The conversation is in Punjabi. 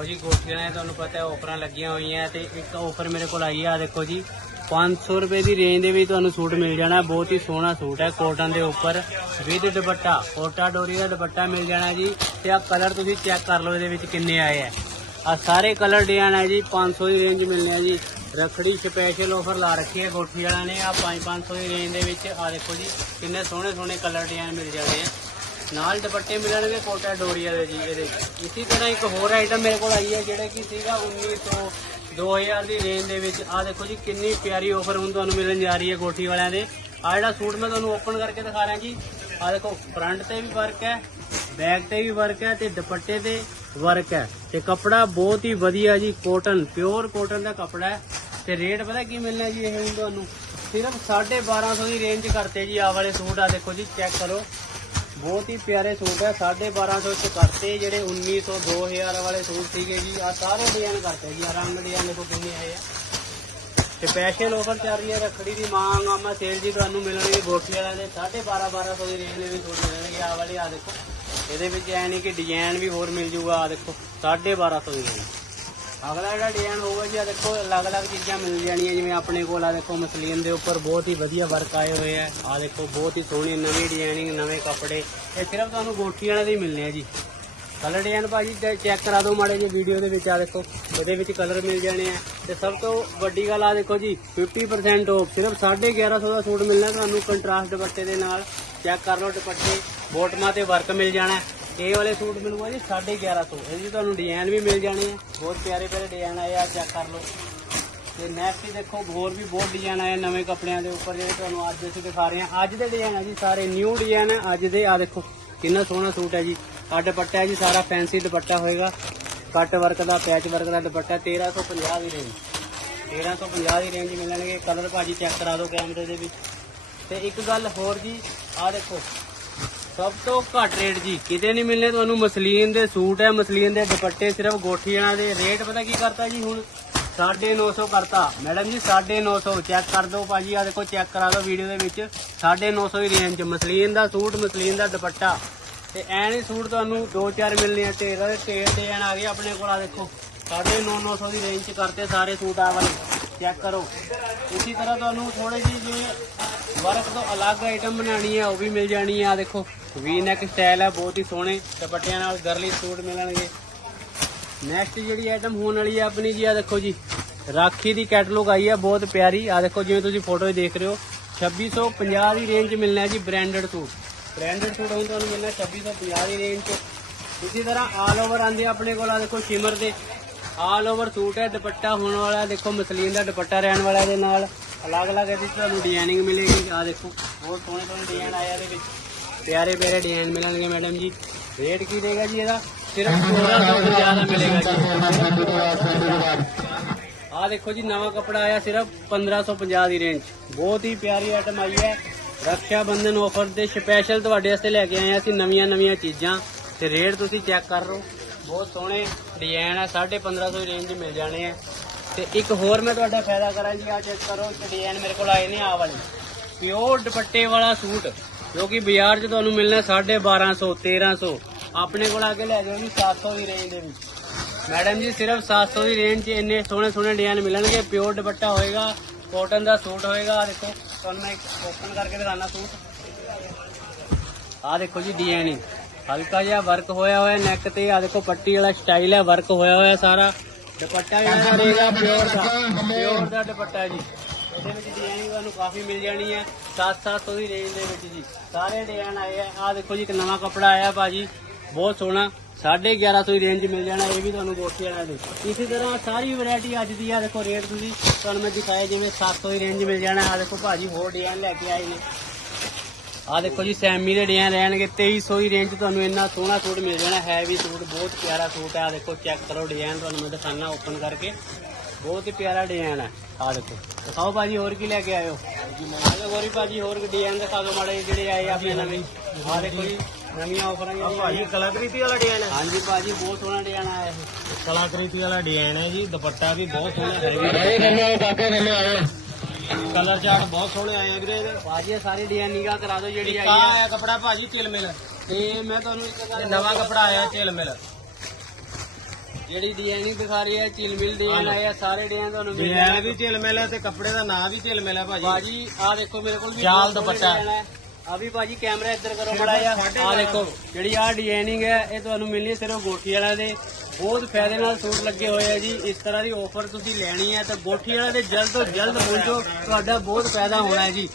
ਲਓ ਜੀ, ਕੋਠੀਆਂ ਨੇ ਤੁਹਾਨੂੰ ਪਤਾ ਹੈ ਆਫਰਾਂ ਲੱਗੀਆਂ ਹੋਈਆਂ ਤੇ ਇੱਕ ਆਫਰ ਮੇਰੇ ਕੋਲ ਆਈ ਆ ਦੇਖੋ ਜੀ। 500 ਰੁਪਏ ਦੀ ਰੇਂਜ ਦੇ ਵਿੱਚ ਤੁਹਾਨੂੰ ਸੂਟ ਮਿਲ ਜਾਣਾ, ਬਹੁਤ ਹੀ ਸੋਹਣਾ ਸੂਟ ਹੈ ਕੋਟਨ ਦੇ ਉੱਪਰ ਵਿਦ ਦੁਪੱਟਾ, ਕੋਟਾ ਡੋਰੀ ਦਾ ਦੁਪੱਟਾ ਮਿਲ ਜਾਣਾ ਜੀ ਤੇ ਆ ਕਲਰ ਤੁਸੀਂ ਚੈੱਕ ਕਰ ਲਓ ਇਹਦੇ ਵਿੱਚ ਕਿੰਨੇ ਆਏ ਆ। ਆ ਸਾਰੇ ਕਲਰ ਡਿਜ਼ਾਈਨ ਹੈ ਜੀ 500 ਦੀ ਰੇਂਜ ਮਿਲਨੇ ਆ ਜੀ। ਰਖੜੀ ਸਪੈਸ਼ਲ ਆਫਰ ਲਾ ਰੱਖੀ ਹੈ ਕੋਠੀ ਵਾਲਿਆਂ ਨੇ ਆ 5-500 ਦੀ ਰੇਂਜ ਦੇ ਵਿੱਚ ਆ ਦੇਖੋ ਜੀ, ਕਿੰਨੇ ਸੋਹਣੇ ਸੋਹਣੇ ਕਲਰ ਡਿਜ਼ਾਈਨ ਮਿਲ ਜਾਂਦੇ ਆ। ਨਾਲ ਦੁਪੱਟੇ ਮਿਲਣਗੇ ਕੋਟਾ ਡੋਰੀਆ ਦੇ ਜੀ ਇਹਦੇ। ਇਸੇ ਤਰ੍ਹਾਂ ਇੱਕ ਹੋਰ ਆਈਟਮ ਮੇਰੇ ਕੋਲ ਆਈ ਹੈ, ਜਿਹੜਾ ਕਿ ਸੀਗਾ 1900 2000 ਦੀ ਰੇਂਜ ਦੇ ਵਿੱਚ। ਆ ਦੇਖੋ ਜੀ, ਕਿੰਨੀ ਪਿਆਰੀ ਆਫਰ ਹੁਣ ਤੁਹਾਨੂੰ ਮਿਲਣ ਜਾ ਰਹੀ ਹੈ ਕੋਠੀ ਵਾਲਿਆਂ ਦੇ। ਆ ਜਿਹੜਾ ਸੂਟ ਮੈਂ ਤੁਹਾਨੂੰ ਓਪਨ ਕਰਕੇ ਦਿਖਾ ਰਿਹਾ ਜੀ ਆ ਦੇਖੋ ਫਰੰਟ ਤੇ ਵੀ ਵਰਕ ਹੈ ਬੈਕ ਤੇ ਵੀ ਵਰਕ ਹੈ ਤੇ ਦੁਪੱਟੇ ਤੇ ਵਰਕ ਹੈ। ਤੇ ਕੱਪੜਾ ਬਹੁਤ ਹੀ ਵਧੀਆ ਜੀ ਕੋਟਨ ਪਿਓਰ ਕੋਟਨ ਦਾ ਕੱਪੜਾ ਹੈ। ਤੇ ਰੇਟ ਪਤਾ ਕੀ ਮਿਲਣਾ ਜੀ ਇਹ ਹੁਣ ਤੁਹਾਨੂੰ? ਸਿਰਫ 1250 ਦੀ ਰੇਂਜ 'ਚ ਕਰਤੇ ਜੀ ਆ ਵਾਲੇ ਸੂਟ ਆ ਦੇਖੋ ਜੀ ਚੈੱਕ ਕਰੋ। ਬਹੁਤ ਹੀ ਪਿਆਰੇ ਸੂਟ ਹੈ 1250 ਚ ਕਰਤੇ ਜਿਹੜੇ 1900 2000 ਵਾਲੇ ਸੂਟ ਸੀਗੇ ਜੀ। ਆ ਸਾਰੇ ਡਿਜ਼ਾਈਨ ਕਰਤੇ ਜੀ ਆ ਰੰਗ ਡਿਜ਼ਾਈਨ ਦੇਖੋ ਕਿੰਨੇ ਆਏ ਆ। ਤੇ ਸਪੈਸ਼ਲ ਆਫਰ ਚੱਲ ਰਹੀ ਹੈ ਰੱਖੜੀ ਦੀ ਮਾਂਗ ਆਮਾ ਸੇਲ ਜੀ ਤੁਹਾਨੂੰ ਮਿਲਣਗੇ ਗੋਠੀ ਵਾਲਿਆਂ ਦੇ 1250 1200 ਦੀ ਰੇਂਜ ਦੇ ਵੀ ਸੂਟ ਮਿਲਣਗੇ ਆ ਵਾਲੇ ਆ ਦੇਖੋ। ਇਹਦੇ ਵਿੱਚ ਐ ਨਹੀਂ ਕਿ ਡਿਜ਼ਾਈਨ ਵੀ ਹੋਰ ਮਿਲ ਜੂਗਾ ਆ ਦੇਖੋ 1250 ਦੀ ਰੇਂਜ ਅਗਲਾ ਜਿਹੜਾ ਡਿਜ਼ਾਈਨ ਹੋਊਗਾ ਜੀ ਆ ਦੇਖੋ, ਅਲੱਗ-ਅਲੱਗ ਚੀਜ਼ਾਂ ਮਿਲ ਜਾਣੀਆਂ, ਜਿਵੇਂ ਆਪਣੇ ਕੋਲ ਆ ਦੇਖੋ ਮਸਲੀਨ ਦੇ ਉੱਪਰ ਬਹੁਤ ਹੀ ਵਧੀਆ ਵਰਕ ਆਏ ਹੋਏ ਆ। ਆ ਦੇਖੋ, ਬਹੁਤ ਹੀ ਸੋਹਣੀ ਨਵੀਂ ਡਿਜ਼ਾਈਨਿੰਗ ਨਵੇਂ ਕੱਪੜੇ। ਇਹ ਸਿਰਫ ਤੁਹਾਨੂੰ ਗੋਠੀ ਵਾਲੇ ਦੇ ਹੀ ਮਿਲਨੇ ਆ ਜੀ। ਕਲਰ ਡਿਜ਼ਾਈਨ ਭਾਜੀ ਚੈੱਕ ਕਰਾ ਦਿਓ ਮਾੜੇ ਜੀ ਵੀਡੀਓ ਦੇ ਵਿੱਚ ਆ ਦੇਖੋ, ਉਹਦੇ ਵਿੱਚ ਕਲਰ ਮਿਲ ਜਾਣੇ ਆ। ਤੇ ਸਭ ਤੋਂ ਵੱਡੀ ਗੱਲ ਆ ਦੇਖੋ ਜੀ 50% ਆਫ ਸਿਰਫ 1150 ਦਾ ਸੂਟ ਮਿਲਣਾ ਤੁਹਾਨੂੰ ਕੰਟਰਾਸਟ ਦੁਪੱਟੇ ਦੇ ਨਾਲ। ਚੈੱਕ ਕਰ ਲਓ ਦੁਪੱਟੇ ਬੋਟਮਾਂ ਤੇ ਵਰਕ ਮਿਲ ਜਾਣਾ। ਇਹ ਵਾਲੇ ਸੂਟ ਮਿਲੂਗਾ ਜੀ 1150 ਇਹਦੇ ਵਿੱਚ ਤੁਹਾਨੂੰ ਡਿਜ਼ਾਈਨ ਵੀ ਮਿਲ ਜਾਣੇ ਆ। ਬਹੁਤ ਪਿਆਰੇ ਪਿਆਰੇ ਡਿਜ਼ਾਈਨ ਆਏ ਆ ਚੈੱਕ ਕਰ ਲਓ। ਤੇ ਨੈਕਸਟ ਦੇਖੋ, ਹੋਰ ਵੀ ਬਹੁਤ ਡਿਜ਼ਾਈਨ ਆਏ ਨਵੇਂ ਕੱਪੜਿਆਂ ਦੇ ਉੱਪਰ, ਜਿਹੜੇ ਤੁਹਾਨੂੰ ਅੱਜ ਅਸੀਂ ਦਿਖਾ ਰਹੇ ਹਾਂ। ਅੱਜ ਦੇ ਡਿਜ਼ਾਈਨ ਆ ਜੀ, ਸਾਰੇ ਨਿਊ ਡਿਜ਼ਾਈਨ ਹੈ ਅੱਜ ਦੇ ਆ ਦੇਖੋ, ਕਿੰਨਾ ਸੋਹਣਾ ਸੂਟ ਹੈ ਜੀ। ਆ ਦੁਪੱਟਾ ਹੈ ਜੀ, ਸਾਰਾ ਫੈਂਸੀ ਦੁਪੱਟਾ ਹੋਏਗਾ। ਕੱਟ ਵਰਕ ਦਾ ਪੈਚ ਵਰਕ ਦਾ ਦੁਪੱਟਾ 1350 ਦੀ ਰੇਂਜ 1350 ਦੀ ਰੇਂਜ ਮਿਲਣਗੇ। ਕਲਰ ਭਾਜੀ ਚੈੱਕ ਕਰਾ ਦਿਓ ਕੈਮਰੇ ਦੇ ਵਿੱਚ। ਤੇ ਇੱਕ ਗੱਲ ਹੋਰ ਜੀ ਆ ਦੇਖੋ ਸਭ ਤੋਂ ਘੱਟ ਰੇਟ ਜੀ, ਕਿਤੇ ਨਹੀਂ ਮਿਲਨੇ ਤੁਹਾਨੂੰ ਮਸਲੀਨ ਦੇ ਸੂਟ ਹੈ, ਮਸਲੀਨ ਦੇ ਦੁਪੱਟੇ ਸਿਰਫ ਗੋਠੀਆਂ ਦੇ ਰੇਟ ਪਤਾ ਕੀ ਕਰਤਾ ਜੀ ਹੁਣ? 950 ਕਰਤਾ। ਮੈਡਮ ਜੀ 950 ਚੈੱਕ ਕਰ ਦਿਓ ਭਾਜੀ ਆ ਦੇਖੋ ਚੈੱਕ ਕਰਾ ਦਿਓ ਵੀਡੀਓ ਦੇ ਵਿੱਚ। 950 ਦੀ ਰੇਂਜ ਮਸਲੀਨ ਦਾ ਸੂਟ, ਮਸਲੀਨ ਦਾ ਦੁਪੱਟਾ। ਤੇ ਐਨ ਸੂਟ ਤੁਹਾਨੂੰ 2-4 ਮਿਲਨੇ ਆ, ਢੇਰ ਦੇ ਢੇਰ ਡਿਜ਼ਾਈਨ ਆ ਗਏ ਆਪਣੇ ਕੋਲ ਆ ਦੇਖੋ। 950 ਦੀ ਰੇਂਜ ਚ ਕਰਤੇ ਸਾਰੇ ਸੂਟ ਆ ਵਾਲੇ। ਚੈੱਕ ਕਰੋ। ਇਸੇ ਤਰ੍ਹਾਂ ਤੁਹਾਨੂੰ ਥੋੜੇ ਜਿਹੇ ਜਿਵੇਂ ਵਰਕ ਤੋਂ ਅਲੱਗ ਆਈਟਮ ਬਣਾਣੀ ਹੈ ਉਹ ਵੀ ਮਿਲ ਜਾਣੀ ਹੈ ਆ ਦੇਖੋ। ਵੀ ਨੈਕ ਸਟਾਈਲ ਹੈ ਬਹੁਤ ਹੀ ਸੋਹਣੇ ਦੁਪੱਟਿਆਂ ਨਾਲ ਗਰਲੀ ਸੂਟ ਮਿਲਣਗੇ। ਨੈਕਸਟ ਜਿਹੜੀ ਆਈਟਮ ਹੋਣ ਵਾਲੀ ਹੈ ਆਪਣੀ ਜੀ ਆ ਦੇਖੋ ਜੀ, ਰਾਖੀ ਦੀ ਕੈਟਲੌਗ ਆਈ ਹੈ ਬਹੁਤ ਪਿਆਰੀ। ਆ ਦੇਖੋ ਜਿਵੇਂ ਤੁਸੀਂ ਫੋਟੋ ਦੇਖ ਰਹੇ ਹੋ 2650 ਦੀ ਰੇਂਜ 'ਚ ਮਿਲਣਾ ਜੀ ਬ੍ਰਾਂਡਡ ਸੂਟ ਬ੍ਰਾਂਡਡ ਸੂਟ ਹੁਣ ਤੁਹਾਨੂੰ ਮਿਲਣਾ 2650 ਦੀ ਰੇਂਜ 'ਚ। ਇਸੇ ਤਰ੍ਹਾਂ ਆਲ ਓਵਰ ਆਂਦੇ ਆਪਣੇ ਕੋਲ ਆ ਦੇਖੋ ਸ਼ਿਮਰ ਦੇ। ਆਲ ਓਵਰ ਸੂਟ ਹੈ, ਦੁਪੱਟਾ ਹੋਣ ਵਾਲਾ, ਦੇਖੋ ਮਸਲੀਨ ਦਾ ਦੁਪੱਟਾ ਰਹਿਣ ਵਾਲਾ ਇਹਦੇ ਨਾਲ। ਅਲੱਗ-ਅਲੱਗ ਇਹਦੇ 'ਚ ਤੁਹਾਨੂੰ ਡਿਜ਼ਾਈਨਿੰਗ ਮਿਲੇਗੀ ਆ ਦੇਖੋ, ਬਹੁਤ ਸੋਹਣੇ ਸੋਹਣੇ ਡਿਜ਼ਾਈਨ ਆਇਆ ਇਹਦੇ ਵਿੱਚ। ਪਿਆਰੇ ਪਿਆਰੇ ਡਿਜ਼ਾਈਨ ਮਿਲਣਗੇ ਮੈਡਮ ਜੀ। ਰੇਟ ਕੀ ਦੇਗਾ ਜੀ ਇਹਦਾ? ਸਿਰਫ 1450 ਦਾ ਮਿਲੇਗਾ ਜੀ। ਆ ਦੇਖੋ ਜੀ, ਨਵਾਂ ਕੱਪੜਾ ਆਇਆ ਸਿਰਫ 1550 ਦੀ ਰੇਂਜ ਬਹੁਤ ਹੀ ਪਿਆਰੀ ਆਈਟਮ ਆਈ ਹੈ। ਰੱਖਿਆ ਬੰਧਨ ਆਫਰ ਦੇ ਸਪੈਸ਼ਲ ਤੁਹਾਡੇ ਵਾਸਤੇ ਲੈ ਕੇ ਆਏ ਹਾਂ ਅਸੀਂ ਨਵੀਆਂ ਨਵੀਆਂ ਚੀਜ਼ਾਂ। ਤੇ ਰੇਟ ਤੁਸੀਂ ਚੈੱਕ ਕਰ ਲਓ। ਬਹੁਤ ਸੋਹਣੇ ਡਿਜ਼ਾਈਨ ਆ 1550 ਦੀ ਰੇਂਜ 'ਚ ਮਿਲ ਜਾਣੇ ਆ। ਤੇ ਇੱਕ ਹੋਰ ਮੈਂ ਤੁਹਾਡਾ ਫਾਇਦਾ ਕਰਾਂ ਜੀ ਆ ਚੈੱਕ ਕਰੋ, ਇੱਕ ਡਿਜ਼ਾਈਨ ਮੇਰੇ ਕੋਲ ਆਏ ਨੇ ਆ ਵਾਲੇ। ਪਿਓਰ ਦੁਪੱਟੇ ਵਾਲਾ ਸੂਟ। ਜੋ ਕਿ ਬਾਜ਼ਾਰ 'ਚ ਤੁਹਾਨੂੰ ਮਿਲਣਾ 1250 1300 ਆਪਣੇ ਕੋਲ ਆ ਕੇ ਲੈ ਜਾਓ ਜੀ 700 ਦੀ ਰੇਂਜ ਦੇ ਵਿੱਚ। ਮੈਡਮ ਜੀ ਸਿਰਫ 700 ਦੀ ਰੇਂਜ 'ਚ ਇੰਨੇ ਸੋਹਣੇ ਸੋਹਣੇ ਡਿਜ਼ਾਈਨ ਮਿਲਣਗੇ। ਪਿਓਰ ਦੁਪੱਟਾ ਹੋਏਗਾ ਕਾਟਨ ਦਾ ਸੂਟ ਹੋਏਗਾ। ਆ ਦੇਖੋ ਤੁਹਾਨੂੰ ਮੈਂ ਓਪਨ ਕਰਕੇ ਦਿਖਾਣਾ ਸੂਟ। ਆ ਦੇਖੋ ਜੀ ਡਿਜ਼ਾਈਨਿੰਗ ਹਲਕਾ ਜਿਹਾ ਵਰਕ ਹੋਇਆ ਹੋਇਆ ਨੈਕ ਤੇ। ਆ ਦੇਖੋ ਪੱਟੀ ਵਾਲਾ ਸਟਾਈਲ ਹੈ ਵਰਕ ਹੋਇਆ ਹੋਇਆ ਸਾਰਾ। ਦੁਪੱਟਾ ਜਿਹੜਾ ਰਹੇਗਾ ਪਿਓਰ ਦਾ ਪਿਓਰ ਦਾ ਦੁਪੱਟਾ ਜੀ। ਇਹਦੇ ਵਿੱਚ ਡਿਜ਼ਾਈਨ ਤੁਹਾਨੂੰ ਕਾਫੀ ਮਿਲ ਜਾਣੀ ਹੈ। 7-700 ਦੀ ਰੇਂਜ ਦੇ ਵਿੱਚ ਜੀ। ਸਾਰੇ ਡਿਜ਼ਾਈਨ ਆਏ ਆ। ਆ ਦੇਖੋ ਜੀ, ਇੱਕ ਨਵਾਂ ਕੱਪੜਾ ਆਇਆ ਭਾਜੀ। ਬਹੁਤ ਸੋਹਣਾ। 1150 ਦੀ ਰੇਂਜ 'ਚ ਮਿਲ ਜਾਣਾ, ਇਹ ਵੀ ਤੁਹਾਨੂੰ ਗੋਠੀ ਵਾਲਾ ਦੇ। ਇਸੇ ਤਰ੍ਹਾਂ ਸਾਰੀ ਵੈਰਾਈਟੀ ਅੱਜ ਦੀ ਆ। ਦੇਖੋ ਰੇਟ ਤੁਸੀਂ, ਤੁਹਾਨੂੰ ਮੈਂ ਦਿਖਾਇਆ ਜਿਵੇਂ 700 ਦੀ ਰੇਂਜ ਮਿਲ ਜਾਣਾ। ਆ ਦੇਖੋ ਭਾਜੀ, ਹੋਰ ਡਿਜ਼ਾਈਨ ਲੈ ਕੇ ਆਏ ਨੇ। ਆ ਦੇਖੋ ਜੀ, ਸੈਮੀ ਦੇ ਡਿਜ਼ਾਈਨ ਰਹਿਣਗੇ। 2300 ਦੀ ਰੇਂਜ ਤੁਹਾਨੂੰ ਇੰਨਾ ਸੋਹਣਾ ਸੂਟ ਮਿਲ ਜਾਣਾ। ਹੈਵੀ ਸੂਟ, ਬਹੁਤ ਪਿਆਰਾ ਸੂਟ ਹੈ ਆ ਦੇਖੋ ਚੈੱਕ ਕਰੋ ਡਿਜ਼ਾਈਨ ਤੁਹਾਨੂੰ ਮੈਂ ਦਿਖਾਣਾ ਓਪਨ ਕਰਕੇ। ਬਹੁਤ ਹੀ ਪਿਆਰਾ ਡਿਜ਼ਾਈਨ ਹੈ ਆ ਦੇਖੋ। ਦਿਖਾਓ ਭਾਜੀ ਹੋਰ ਕੀ ਲੈ ਕੇ ਆਇਓ ਜੀ ਹੋਰ ਵੀ ਭਾਜੀ ਹੋਰ ਡਿਜ਼ਾਈਨ ਦਿਖਾ ਦਿਓ ਮਾੜੇ ਜਿਹੇ ਜਿਹੜੇ ਆਏ ਆ ਆਪਣੇ ਨਵੇਂ। ਆ ਦੇਖੋ ਜੀ ਨਵੀਆਂ ਆਫਰਾਂ ਜਿਹੜੀਆਂ ਭਾਜੀ ਕਲਾਕ੍ਰਿਤੀ ਵਾਲਾ ਡਿਜ਼ਾਈਨ ਹੈ। ਹਾਂਜੀ ਭਾਜੀ ਬਹੁਤ ਸੋਹਣਾ ਡਿਜ਼ਾਈਨ ਆਇਆ ਇਹ। ਕਲਾਕ੍ਰਿਤੀ ਵਾਲਾ ਡਿਜ਼ਾਈਨ ਹੈ ਜੀ ਦੁਪੱਟਾ ਵੀ ਬਹੁਤ ਸੋਹਣਾ ਹੈਵੀ ਇਹ ਥੱਲੇ ਕਾਕੇ ਥੱਲੇ ਆਏ ਕਲਰ ਚਾਰਟ ਬਹੁਤ ਸੋਹਣੇ ਆਏ ਆ ਵੀਰੇ ਇਹਦੇ। ਭਾਜੀ ਇਹ ਸਾਰੀ ਡਿਜ਼ਾਈਨ ਨਿਗਾ ਕਰਾ ਦਿਓ ਜਿਹੜੀ ਆਈ ਹੈ ਆਇਆ ਕਪੜਾ ਭਾਜੀ ਤਿਲ ਮਿਲ। ਤੇ ਮੈਂ ਤੁਹਾਨੂੰ ਇੱਕ ਗੱਲ ਨਵਾਂ ਕਪੜਾ ਆਇਆ ਤਿਲ ਮਿਲ। ਜਿਹੜੀ ਡਿਜ਼ਾਈਨਿੰਗ ਦਿਖਾ ਰਹੀ ਹੈ ਚਿਲਮਿਲ ਡਿਜ਼ਾਈਨ ਆਏ ਆ ਸਾਰੇ ਡਿਜ਼ਾਈਨ ਤੁਹਾਨੂੰ ਮਿਲ ਡਿਜ਼ਾਈਨ ਵੀ ਝਿਲ ਮਿਲ ਹੈ ਤੇ ਕੱਪੜੇ ਦਾ ਨਾਂ ਵੀ ਝਿਲ ਮਿਲ ਹੈ ਭਾਜੀ। ਬਾਜੀ ਆ ਦੇਖੋ ਮੇਰੇ ਕੋਲ ਵੀ ਜਾਲ ਦੁਪੱਟਾ। ਆ। ਵੀ ਬਾਜੀ ਕੈਮਰਾ ਇੱਧਰ ਕਰੋ ਬੜਾ ਜਿਹਾ। ਆ ਦੇਖੋ ਜਿਹੜੀ ਆ ਡਿਜ਼ਾਈਨਿੰਗ ਹੈ ਇਹ ਤੁਹਾਨੂੰ ਮਿਲਣੀ ਹੈ ਸਿਰਫ ਗੋਠੀ ਵਾਲਿਆਂ ਦੇ। ਬਹੁਤ ਫਾਇਦੇ ਨਾਲ ਸੂਟ ਲੱਗੇ ਹੋਏ ਆ ਜੀ। ਇਸ ਤਰ੍ਹਾਂ ਦੀ ਆਫਰ ਤੁਸੀਂ ਲੈਣੀ ਹੈ ਤਾਂ ਗੋਠੀ ਵਾਲਿਆਂ ਦੇ ਜਲਦ ਤੋਂ ਜਲਦ ਪਹੁੰਚੋ। ਤੁਹਾਡਾ ਬਹੁਤ ਫਾਇਦਾ ਹੋਣਾ ਹੈ ਜੀ।